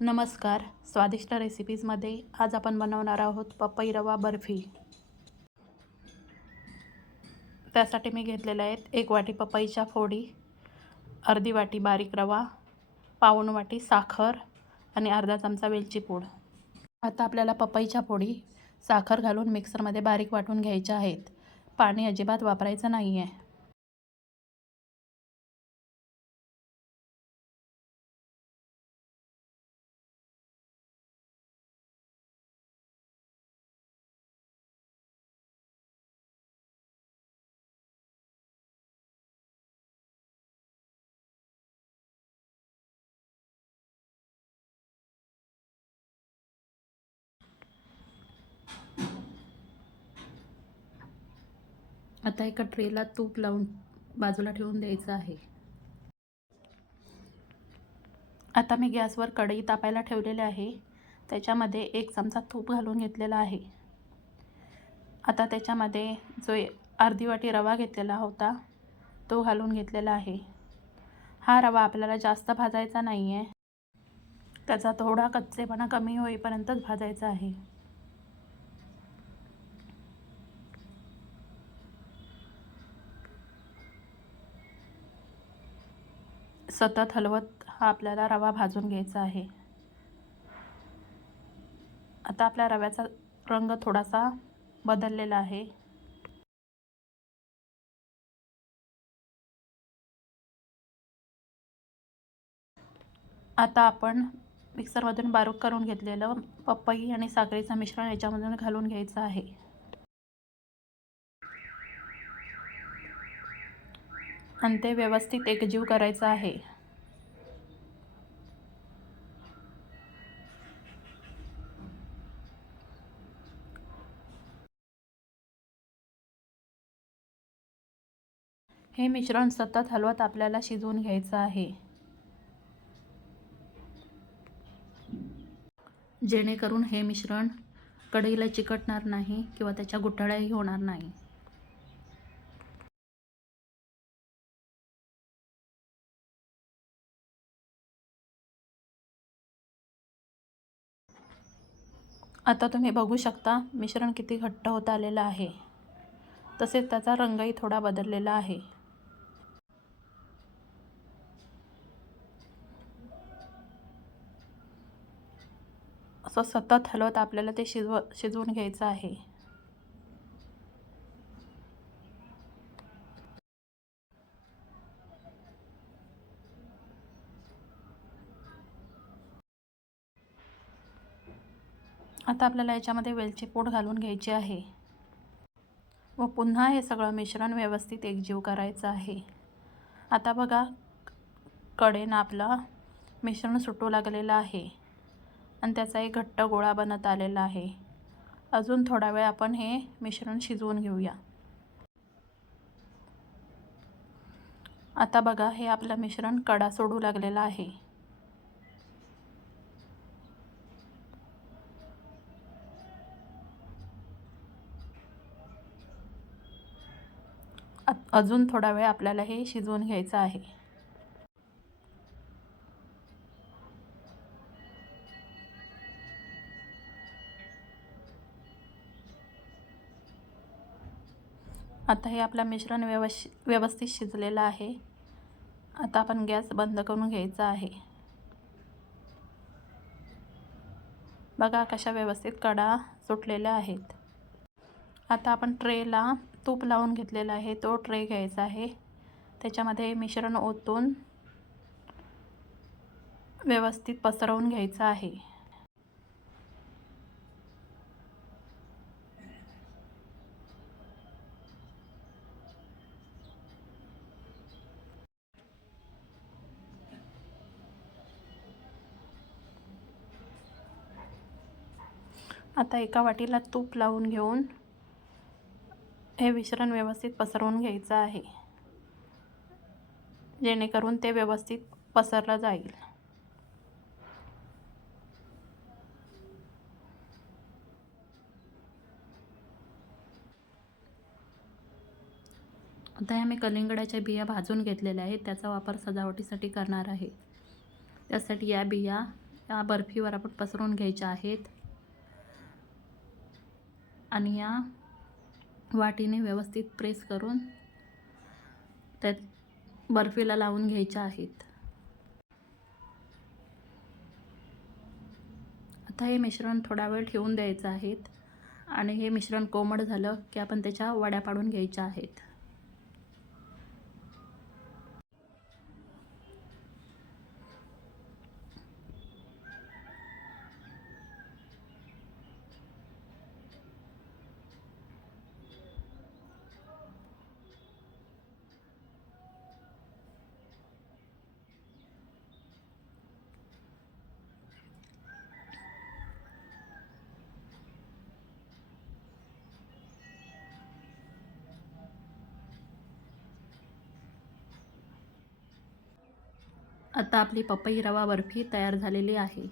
नमस्कार. स्वादिष्ट रेसिपीजमध्ये आज आपण बनवणार आहोत पपई रवा बर्फी. त्यासाठी मी घेतलेल्या आहेत 1 वाटी पपईच्या फोडी, अर्धी वाटी बारीक रवा, पाऊण वाटी साखर आणि अर्धा चमचा वेलची पूड. आता आपल्याला पपईच्या फोडी साखर घालून मिक्सरमध्ये बारीक वाटून घ्यायच्या आहेत. पाणी अजिबात वापरायचं नाही आहे. आता एका ट्रेला तूप लावून बाजूला ठेवून द्यायचं आहे. आता मी गॅसवर कढई तापायला ठेवलेली आहे. त्याच्यामध्ये 1 चमचा तूप घालून घेतलेला आहे. आता त्याच्यामध्ये जो अर्धी वाटी रवा घेतलेला होता तो घालून घेतलेला आहे. हा रवा आपल्याला जास्त भाजायचा नाही आहे. त्याचा थोडा कच्चेपणा कमी होईपर्यंतच भाजायचा आहे. सतत हलवत हा आपल्याला रवा भाजून घ्यायचा आहे. आता आपल्या रव्याचा रंग थोडासा बदललेला आहे. आता आपण मिक्सरमधून बारीक करून घेतलेलं पपई आणि साखरेचं मिश्रण याच्यामधून घालून घ्यायचं आहे. आणि ते व्यवस्थित एकजीव करायचं आहे. हे मिश्रण सतत हलवत आपल्याला शिजवून घ्यायचं आहे, जेणेकरून हे मिश्रण कढईला चिकटणार नाही किंवा त्याच्या गुठळ्याही होणार नाही. आता तुम्ही बघू शकता मिश्रण किती घट्ट होत आलेलं आहे. तसेच त्याचा रंगही थोडा बदललेला आहे. असं सतत हलवत आपल्याला ते शिजवून घ्यायचं आहे. आता आपल्याला याच्यामध्ये वेलची पूड घालून घ्यायची आहे व पुन्हा हे सगळं मिश्रण व्यवस्थित एकजीव करायचं आहे. आता बघा कडेनं आपलं मिश्रण सुटू लागलेलं आहे आणि त्याचा एक घट्ट गोळा बनत आलेला आहे. अजून थोडा वेळ आपण हे मिश्रण शिजवून घेऊया. आता बघा हे आपलं मिश्रण कडा सोडू लागलेलं आहे. अजून थोडा वेळ आपल्याला हे शिजवून घ्यायचं आहे. आता हे आपलं मिश्रण व्यवस्थित शिजलेलं आहे. आता आपण गॅस बंद करून घ्यायचा आहे. बघा कशा व्यवस्थित कडा सुटलेल्या आहेत. आता आपण ट्रेला तूप लावून घेतलेला आहे तो ट्रे घ्यायचा आहे. त्याच्यामध्ये मिश्रण ओतून व्यवस्थित पसरवून घ्यायचं आहे. आता एका वाटीला तूप लावून घेऊन हे मिश्रण व्यवस्थित पसरवून घ्यायचं आहे, जेणेकरून ते व्यवस्थित पसरलं जाईल. आता मी कलिंगडाच्या बिया भाजून घेतलेल्या आहेत. त्याचा वापर सजावटीसाठी करणार आहे. त्यासाठी या बिया या बर्फीवर आपण पसरून घ्यायच्या आहेत आणि या वाटीने व्यवस्थित प्रेस करून त्यात बर्फीला लावून घ्यायच्या आहेत. आता हे मिश्रण थोडा वेळ ठेवून द्यायचं आहे आणि हे मिश्रण कोमट झालं की आपण त्याच्या वड्या पाडून घ्यायच्या आहेत. आता आपली पपई रवा बर्फी तयार झालेली आहे.